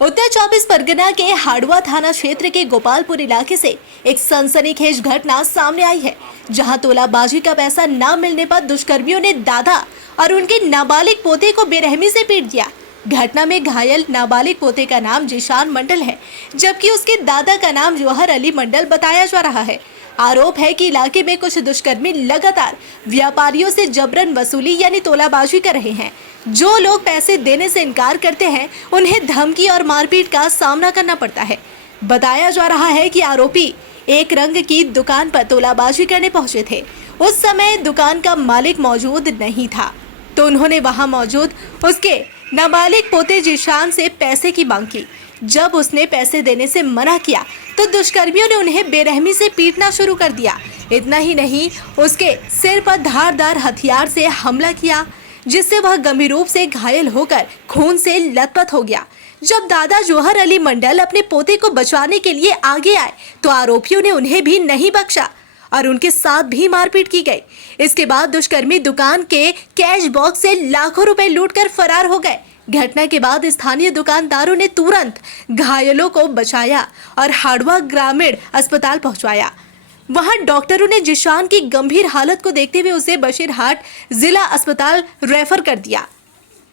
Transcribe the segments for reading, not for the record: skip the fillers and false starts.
उत्तर 24 परगना के हाड़वा थाना क्षेत्र के गोपालपुर इलाके से एक सनसनीखेज घटना सामने आई है, जहां तोलाबाजी का पैसा न मिलने पर दुष्कर्मियों ने दादा और उनके नाबालिग पोते को बेरहमी से पीट दिया। घटना में घायल नाबालिग पोते का नाम जिशान मंडल है, जबकि उसके दादा का नाम जौहर अली मंडल बताया जा रहा है। आरोप है कि इलाके में कुछ दुष्कर्मी लगातार व्यापारियों से जबरन वसूली यानी तोलाबाजी कर रहे हैं। जो लोग पैसे देने से इनकार करते हैं, उन्हें धमकी और मारपीट का सामना करना पड़ता है। बताया जा रहा है कि आरोपी एक रंग की दुकान पर तोलाबाजी करने पहुंचे थे। उस समय दुकान का मालिक मौजूद नहीं था, तो उन्होंने वहां मौजूद उसके नाबालिग पोते जिशान से पैसे की मांग की। जब उसने पैसे देने से मना किया तो दुष्कर्मियों ने उन्हें बेरहमी से पीटना शुरू कर दिया। इतना ही नहीं, उसके सिर पर धारदार हथियार से हमला किया, जिससे वह गंभीर रूप से घायल होकर खून से लथपथ हो गया। जब दादा जौहर अली मंडल अपने पोते को बचाने के लिए आगे आए तो आरोपियों ने उन्हें भी नहीं बख्शा और उनके साथ भी मारपीट की गई। इसके बाद दुष्कर्मी दुकान के कैश बॉक्स से लाखों रुपए लूटकर फरार हो गए। घटना के बाद स्थानीय दुकानदारों ने तुरंत घायलों को बचाया और हाड़वा ग्रामीण अस्पताल पहुंचाया। वहां डॉक्टरों ने जिशान की गंभीर हालत को देखते हुए उसे बशीरहाट जिला अस्पताल रेफर कर दिया।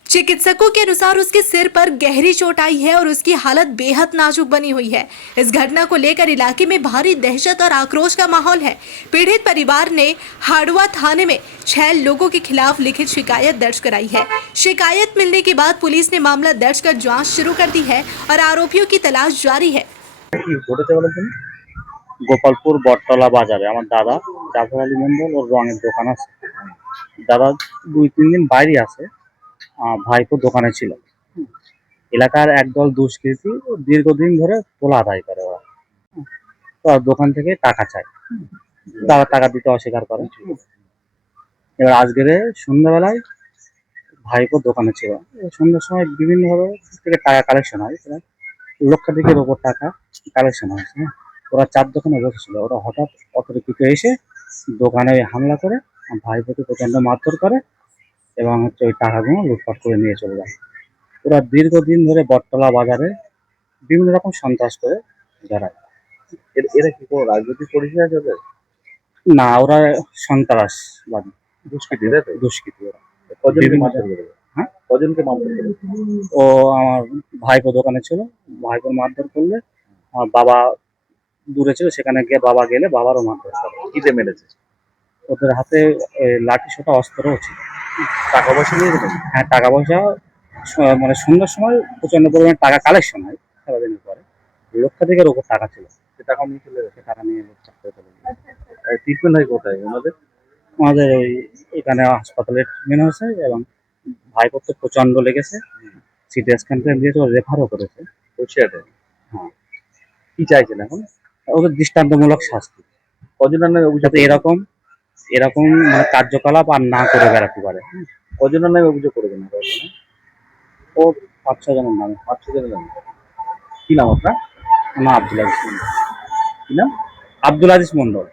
चिकित्सकों के अनुसार उसके सिर पर गहरी चोट आई है और उसकी हालत बेहद नाजुक बनी हुई है। इस घटना को लेकर इलाके में भारी दहशत और आक्रोश का माहौल है। पीड़ित परिवार ने हाड़वा थाने में 6 लोगों के खिलाफ लिखित शिकायत दर्ज कराई है। शिकायत मिलने के बाद पुलिस ने मामला दर्ज कर जाँच शुरू कर दी है और आरोपियों की तलाश जारी है। गोपालपुर बटतला बाजारे আমার দাদা জাফর আলী মন্ডল ওর রঙের দোকান আছে। দাদা 2-3 দিন বাইরে আছে, ভাইপো দোকানে ছিল। এলাকার একদল দুষ্কৃতী দীর্ঘদিন ধরে তোলা আদায় করে ওরা, তো দোকান থেকে টাকা চায়। দাদা টাকা দিতে অস্বীকার করে। এবার আজকের সন্ধ্যাবেলায় ভাইপো দোকানে ছিল, সন্ধ্যার সময় বিভিন্নভাবে থেকে টাকা কালেকশন হয়, প্রায় লক্ষাধিকের ওপর টাকা কালেকশন হয়েছে। ওরা 4 দোকানে বসেছিল, ওরা হঠাৎ অতর্কিত এসে দোকানে হামলা করে ভাইপোকে প্রচণ্ড মারধর করে এবং ওই টাকাগুলো লুটপাট করে নিয়ে চলে যায়। ওরা দীর্ঘদিন ধরে বটতলা বাজারে বিভিন্ন রকম সন্ত্রাস করে বেড়ায়। এরা কি কোনো রাজনৈতিক পরিচয় আছে ওদের? না, ওরা সন্ত্রাসবাদী দুষ্কৃতী, তাই তো? দুষ্কৃতী ওরা। কজনকে মারধর করে? হ্যাঁ, কজনকে মারধর করে? ও আমার ভাইপো দোকানে ছিল, ভাইপোর মারধর করলে আমার বাবা দূরে ছিল, সেখানে গিয়ে বাবা গেলে বাবারও মারধর করে। কিতে মেরেছে? ওদের হাতে লাঠি ছোটা অস্ত্রও ছিল। টাকা পয়সা নিয়ে গেলেন? হ্যাঁ, টাকা পয়সা মানে সন্ধ্যার সময় প্রচন্ড পরিমাণে টাকা কালেকশন হয় সারাদিনের পরে, লক্ষাধিকের ওপর টাকা ছিল। সে টাকা নিয়ে চলে গেছে? টাকা নিয়ে লুটপাট করে চলে গেছে। ট্রিটমেন্ট হয় কোথায় ওনাদের? আমাদের ওই এখানে হাসপাতালে ট্রিটমেন্ট হয়েছে এবং ভাইপোর তো প্রচন্ড লেগেছে, সিটি স্ক্যান করে দিয়েছে, রেফারও করেছে। বসিরহাটে? হ্যাঁ। কি চাইছেন এখন? ওদের দৃষ্টান্তমূলক শাস্তি, কজনের নামে অভিযোগ? যাতে এরকম মানে কার্যকলাপ আর না করে বেড়াতে পারে। কজনের নামে অভিযোগ করেছেন? ও 5-6 জনের নামে। 5-6 জনের নামে। কি নাম আপনার? না, আব্দুল আজিজ মন্ডল। কি নাম? আব্দুল আজিজ মন্ডল।